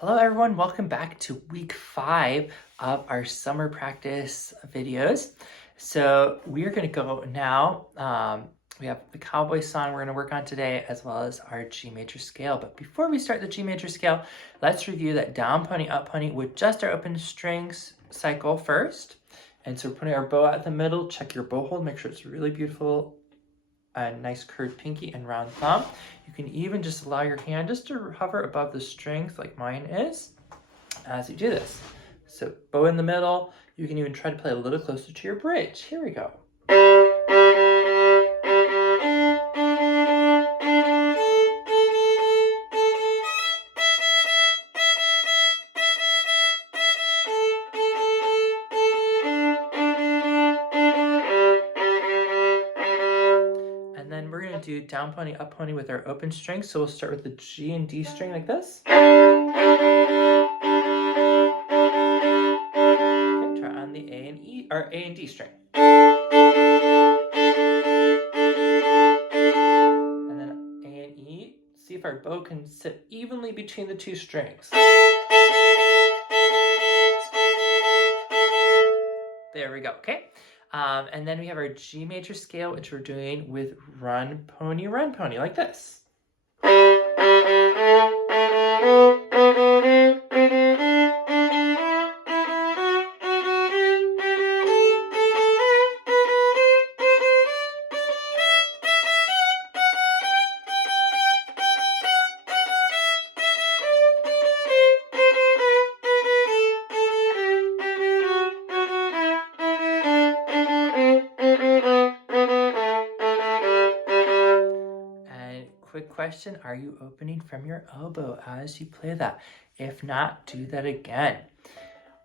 Hello everyone, welcome back to week 5 of our summer practice videos. So we're going to go now, we have the cowboy song we're going to work on today as well as our G major scale. But before we start the G major scale, let's review that down pony, up pony with just our open strings cycle first. And so we're putting our bow out the middle, check your bow hold, make sure it's really beautiful. A nice curved pinky and round thumb. You can even just allow your hand just to hover above the strings like mine is as you do this. So bow in the middle. You can even try to play a little closer to your bridge. Here we go. And then we're going to do down pony, up pony with our open string. So we'll start with the G and D string like this. Okay, try on the A and E, or A and D string. And then A and E. See if our bow can sit evenly between the two strings. There we go, okay? And then we have our G major scale, which we're doing with run, pony, like this. Quick question, are you opening from your elbow as you play that? If not, do that again.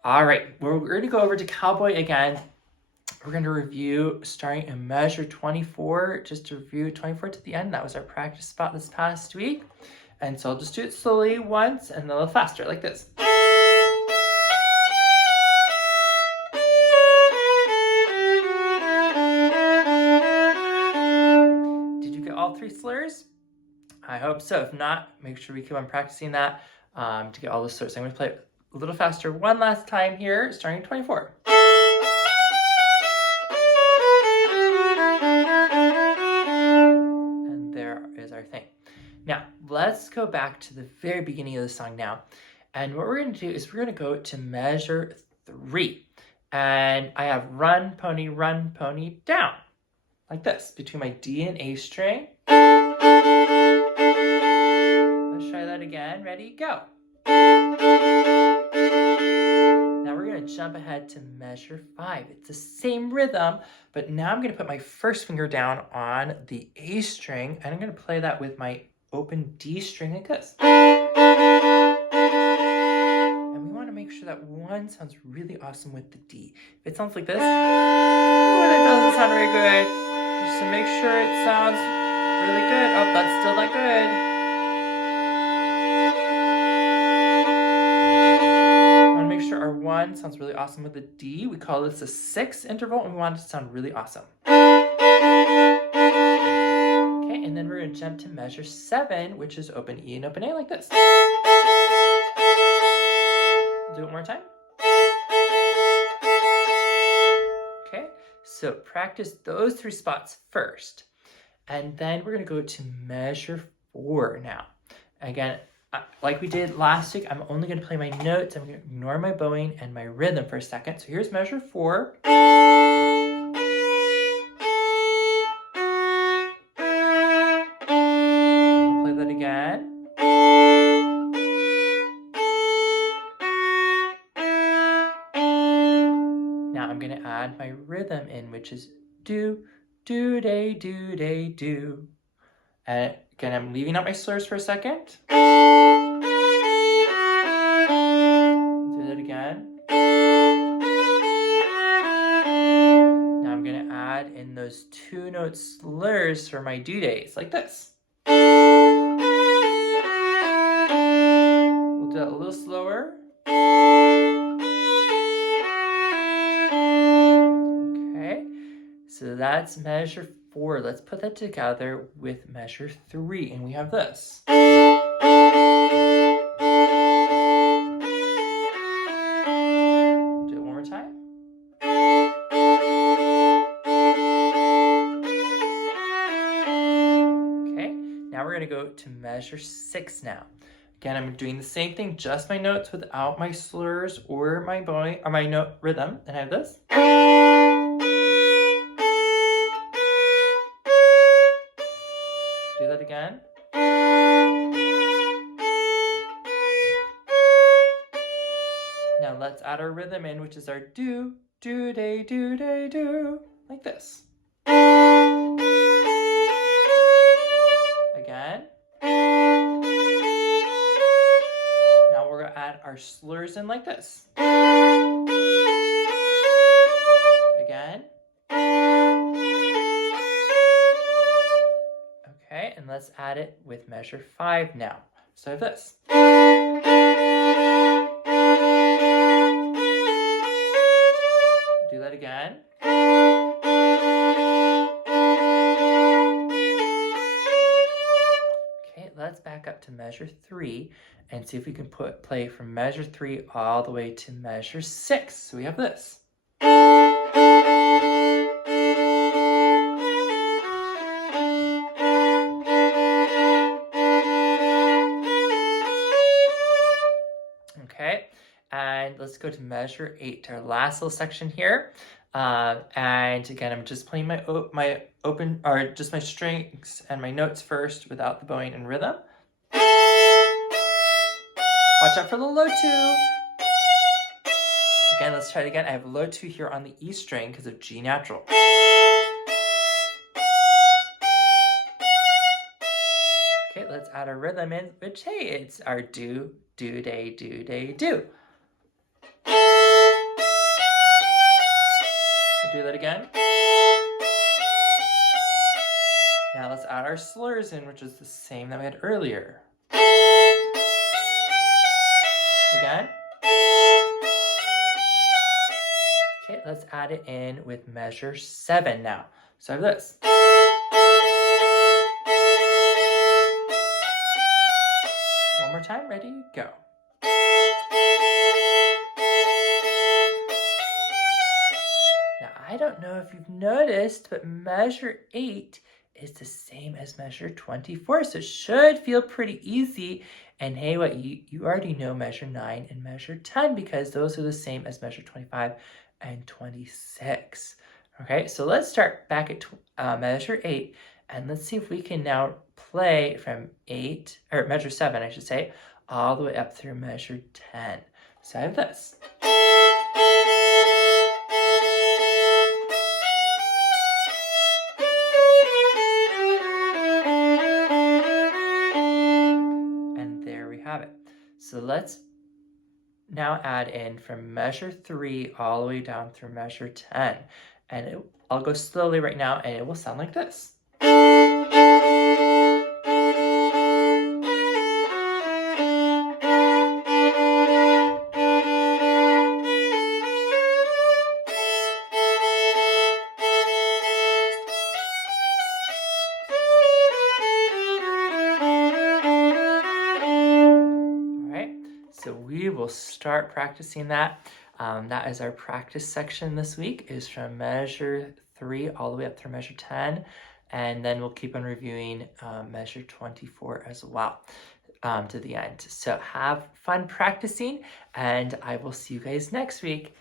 All right, we're going to go over to cowboy again. We're going to review starting in measure 24, just to review 24 to the end. That was our practice spot this past week. And so I'll just do it slowly once and a little faster like this. Did you get all 3 slurs? I hope so. If not, make sure we keep on practicing that to get all the slurs. I'm going to play it a little faster one last time here, starting 24. And there is our thing. Now, let's go back to the very beginning of the song now. And what we're going to do is we're going to go to measure 3. And I have run, pony, down. Like this, between my D and A string. Try that again. Ready? Go. Now we're going to jump ahead to measure 5. It's the same rhythm, but now I'm going to put my first finger down on the A string, and I'm going to play that with my open D string like this. And we want to make sure that 1 sounds really awesome with the D. If it sounds like this, that doesn't sound very good. Just to make sure it sounds really good. Oh, that's still not good. Make sure our 1 sounds really awesome with the D. We call this a 6 interval, and we want it to sound really awesome. Okay, and then we're going to jump to measure 7, which is open E and open A like this. Do it one more time. Okay, so practice those 3 spots first. And then we're going to go to measure 4 now. Again, like we did last week, I'm only going to play my notes. I'm going to ignore my bowing and my rhythm for a second. So here's measure 4. I'll play that again. Now I'm going to add my rhythm in, which is do, do-day, do-day, do. And again, I'm leaving out my slurs for a second. Do that again. Now I'm going to add in those 2-note slurs for my do days, like this. We'll do that a little slower. Okay, so that's measure 4. Let's put that together with measure 3, and we have this. to measure 6 now. Again, I'm doing the same thing, just my notes without my slurs or my bowing or my note rhythm. And I have this. Do that again. Now let's add our rhythm in, which is our do, do, day, do, day, do, like this. Again. Now we're gonna add our slurs in like this. Again. Okay, and let's add it with measure 5 now. So I have this. Do that again. Okay, let's back up to measure 3 and see if we can play from measure 3 all the way to measure 6. So we have this. Okay, and let's go to measure 8, our last little section here. And again, I'm just playing my just my strings and my notes first without the bowing and rhythm. Watch out for the low 2. Again, let's try it again. I have low 2 here on the E string because of G natural. Okay, let's add a rhythm in, which, hey, it's our do, do, day, do, day, do. We'll do that again. Now let's add our slurs in, which is the same that we had earlier. Again. Okay, let's add it in with measure 7 now. So I have this. One more time, ready, go. Now, I don't know if you've noticed, but measure 8 is the same as measure 24, so it should feel pretty easy. And hey, what you already know measure 9 and measure 10 because those are the same as measure 25 and 26. Okay, so let's start back at measure 8, and let's see if we can now play from measure 7, I should say, all the way up through measure 10. So I have this. And there we have it. So let's now add in from measure 3 all the way down through measure 10. And I'll go slowly right now, and it will sound like this. So we will start practicing that. That is our practice section this week, is from measure 3 all the way up through measure 10. And then we'll keep on reviewing measure 24 as well to the end. So have fun practicing, and I will see you guys next week.